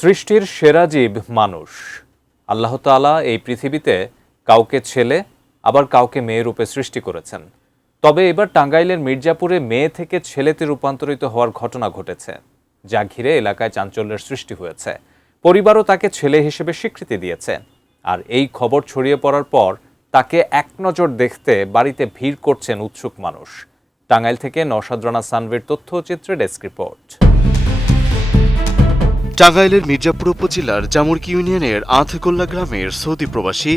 সৃষ্টির সেরা জীব মানুষ। আল্লাহ তাআলা এই পৃথিবীতে কাউকে ছেলে আবার কাউকে মেয়ে রূপে সৃষ্টি করেছেন। তবে এবার টাঙ্গাইলের মির্জাপুরে মেয়ে থেকে ছেলেতে রূপান্তরিত হওয়ার ঘটনা ঘটেছে, যা ঘিরে এলাকায় চাঞ্চল্যের সৃষ্টি হয়েছে। পরিবারও তাকে ছেলে হিসেবে স্বীকৃতি দিয়েছে। আর এই খবর ছড়িয়ে পড়ার পর তাকে এক নজর দেখতে বাড়িতে ভিড় করছেন উৎসুক মানুষ। টাঙ্গাইল থেকে নওশাদ রানা সানভীর তথ্যচিত্রে ডেস্ক রিপোর্ট। টাঙ্গাইলের মির্জাপুর উপজেলার জামুরকি ইউনিয়নের আধগোল্লা গ্রামের সৌদি প্রবাসী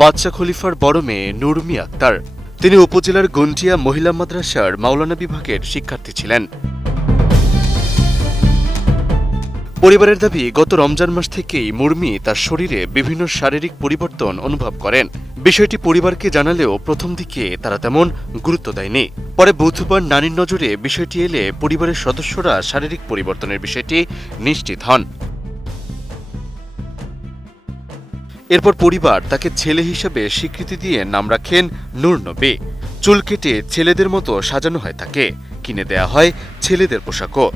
বাদশা খলিফার বড় মেয়ে নুরমি আক্তার। তিনি উপজেলার গন্টিয়া মহিলা মাদ্রাসার মাওলানা বিভাগের শিক্ষার্থী ছিলেন। পরিবারের দাবি, গত রমজান মাস থেকেই মুরমি তার শরীরে বিভিন্ন শারীরিক পরিবর্তন অনুভব করেন। বিষয়টি পরিবারকে জানালেও প্রথম দিকে তারা তেমন গুরুত্ব দেয়নি। পরে বুধবার নানির নজরে বিষয়টি এলে পরিবারের সদস্যরা শারীরিক পরিবর্তনের বিষয়টি নিশ্চিত হন। এরপর পরিবার তাকে ছেলে হিসেবে স্বীকৃতি দিয়ে নাম রাখেন নূর নবী। চুল কেটে ছেলেদের মতো সাজানো হয় তাকে, কিনে দেয়া হয় ছেলেদের পোশাকও।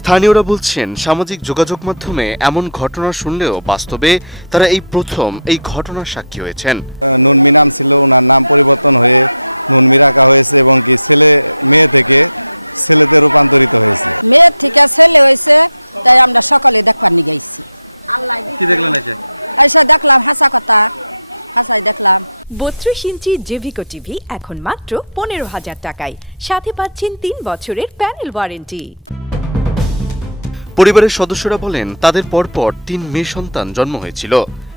স্থানীয়রা বলছেন, সামাজিক যোগাযোগ মাধ্যমে এমন ঘটনা শুনলেও বাস্তবে তারা এই প্রথম এই ঘটনার সাক্ষী হয়েছেন। নুনমি নাম ছিল, ওনার নাম পরিবর্তন হয়ে নুনমি রাখা হয়েছে এবং কি মেয়ে থেকে ছেলেতে রূপান্তরিত হয়েছে। মেয়ের থেকে ছেলে হয়েছে, তাই আমরা সকালে দেখবার নিয়ে গেছি। কি দেখলেন? এসে দেখলাম হাসা কথা, হাসাই দেখলাম। 32 ইঞ্চি জেভিকো টিভি এখন মাত্র 15,000 টাকায়, সাথে পাচ্ছেন 3 বছরের প্যানেল ওয়ারেন্টি। পরিবারের সদস্যরা বলেন, তাদের পরপর 3 মেয়ে সন্তান জন্ম হয়েছিল।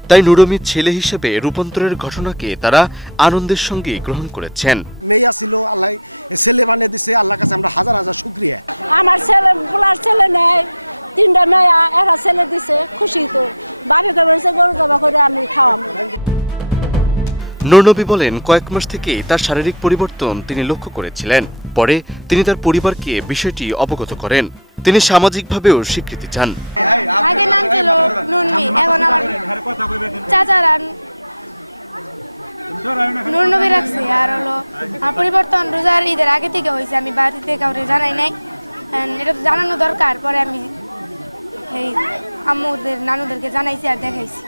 তাই নুরমির ছেলে হিসেবে রূপান্তরের ঘটনাকে তারা আনন্দের সঙ্গে গ্রহণ করেছেন। মেয়ে ছিল, আল্লাহ ছেলে বানিয়ে দিছে, আল্লাহর কাছে আমরা হাজার হাজার শুকরিয়া। আমার ছেলে নেই, 3টা মেয়ে, একটা ছেলে দিছে, খুশি তো। বাড়িতে বলছে গরু জবা করে আমি খাওয়াবো। নূর নবী বলেন, কয়েক মাস থেকেই তার শারীরিক পরিবর্তন তিনি লক্ষ্য করেছিলেন। পরে তিনি তার পরিবারকে বিষয়টি অবগত করেন। তিনি সামাজিকভাবেও স্বীকৃতি চান। আগে নাম ছিল নুনমি, এখন আমার চাচারা নূর নবী রাখছে। আর হলো আমার পরিবর্তন রোজার ঈদের আগে থেকে হয়েছে, আমি বাড়িতে কাউকে জানাই নাই। এটা তো জানানো দরকার। পরে আমি এই আম্মুদের নানুদেরকে জানাইছি আর দেখাইছি।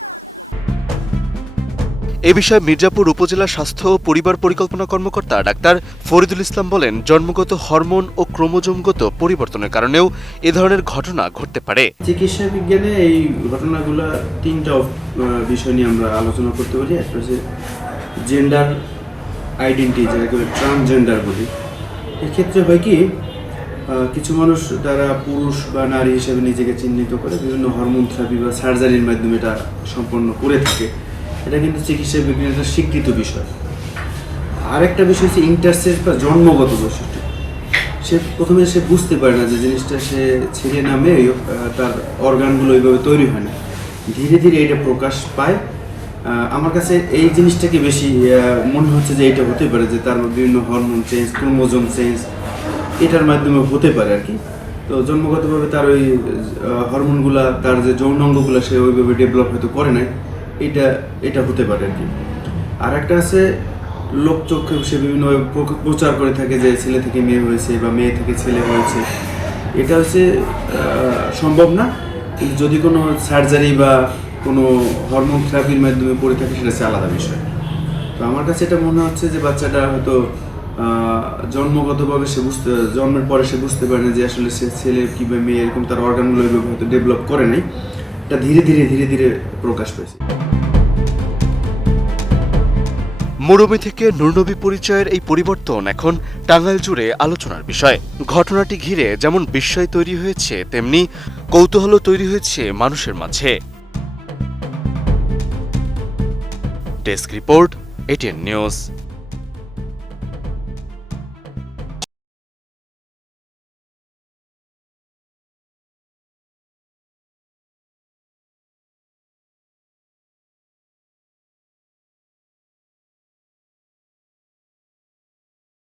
এ বিষয়ে মির্জাপুর উপজেলা স্বাস্থ্য ও পরিবার পরিকল্পনা কর্মকর্তা ডাক্তার ফরিদুল ইসলাম বলেন, জন্মগত হরমোন ও ক্রোমোজোমগত পরিবর্তনের কারণেও এ ধরনের ঘটনা ঘটতে পারে। চিকিৎসা বিজ্ঞানে এই ঘটনাগুলো 3টা বিষয় নিয়ে আমরা আলোচনা করতে পারি। একটা হচ্ছে জেন্ডার আইডেন্টিটি, যেটাকে ট্রান্সজেন্ডার বলি। এক্ষেত্রে হয় কি, কিছু মানুষ তারা পুরুষ বা নারী হিসেবে নিজেকে চিহ্নিত করে বিভিন্ন হরমোন থেরাপি বা সার্জারির মাধ্যমে এটা সম্পন্ন করে থাকে। এটা কিন্তু চিকিৎসা বিজ্ঞানের স্বীকৃত বিষয়। আরেকটা বিষয় হচ্ছে ইন্টারসেক্স বা জন্মগত বৈশিষ্ট্য। প্রথমে সে বুঝতে পারে না যে জিনিসটা সে ছেলে না মেয়ে, তার অর্গানগুলো ওইভাবে তৈরি হয় না। ধীরে ধীরে এটা প্রকাশ পায়। আমার কাছে এই জিনিসটাকে বেশি মনে হচ্ছে যে এটা হতে পারে যে তার বিভিন্ন হরমোন চেঞ্জ, ক্রোমোজোম চেঞ্জ, এটার মাধ্যমে হতে পারে আর কি। তো জন্মগতভাবে তার ওই হরমোনগুলা, তার যে যৌনাঙ্গগুলো সে ওইভাবে ডেভেলপ হয়তো করে নাই, এটা হতে পারে আর কি। আর একটা আছে লোকচক্ষে সে বিভিন্নভাবে প্রচার করে থাকে যে ছেলে থেকে মেয়ে হয়েছে বা মেয়ে থেকে ছেলে হয়েছে। এটা হচ্ছে সম্ভব না, কিন্তু যদি কোনো সার্জারি বা কোনো হরমোন থেরাপির মাধ্যমে পড়ে থাকে, সেটা হচ্ছে আলাদা বিষয়। তো আমার কাছে এটা মনে হচ্ছে যে বাচ্চাটা হয়তো জন্মগতভাবে জন্মের পরে সে বুঝতে পারে না যে আসলে সে ছেলে কিংবা মেয়ে, এরকম তার অর্গানগুলো এইভাবে হয়তো ডেভেলপ করে নাই। এটা ধীরে ধীরে প্রকাশ পেয়েছে। মুরমি থেকে নূর নবী পরিচয়ের এই পরিবর্তন এখন টাঙ্গাইল জুড়ে আলোচনার বিষয়। ঘটনাটি ঘিরে যেমন বিস্ময় তৈরি হয়েছে, তেমনি কৌতূহলও তৈরি হয়েছে মানুষের মাঝে। Desk report, ATN news.